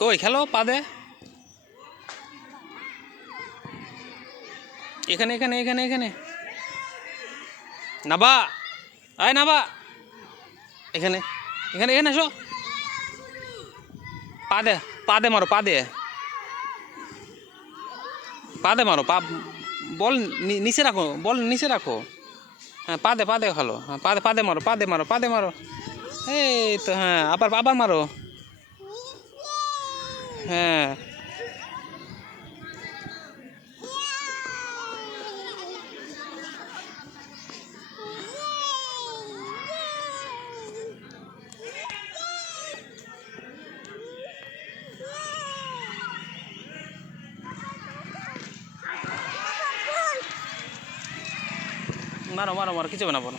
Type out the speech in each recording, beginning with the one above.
কই খেলো পা দে। এখানে এখানে এখানে এখানে নাবা, আয় নাবা, এখানে এখানে এখানে এসো। পা দে, পা দে মারো, পা দে, পা দে মারো, পা বল নিচে রাখো, বল নিচে রাখো। হ্যাঁ পা দে খেলো, হ্যাঁ পা দে মারো, পা দে মারো, পা দে মারো। এই তো হ্যাঁ, আবার আবার মারো। হ্যাঁ মারো মারো মারো, কিছু না বলো।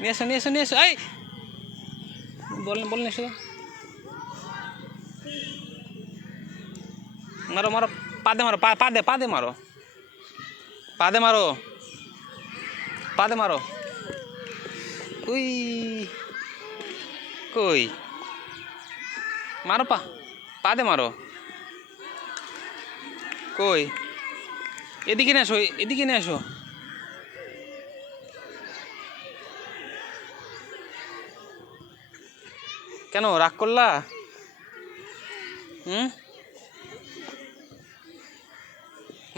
নিয়ে এসো নিয়ে এসো নিয়ে এসো, এই বল এসো। মারো মারো, পা দে মারো, পা দে, পা দে মারো, পা দে মারো, পা দে মারো। উই কই মারো, পা দে মারো। কই এদিকে নিয়ে আসো, এদিকে নিয়ে আসো। কেন রাগ করলা?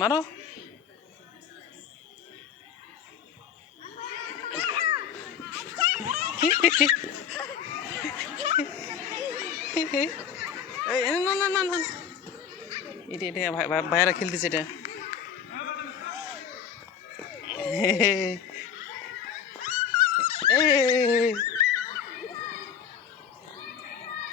মারো। না না না না, এটা এটা ভাইয়ারা খেলতেছে এটা। এই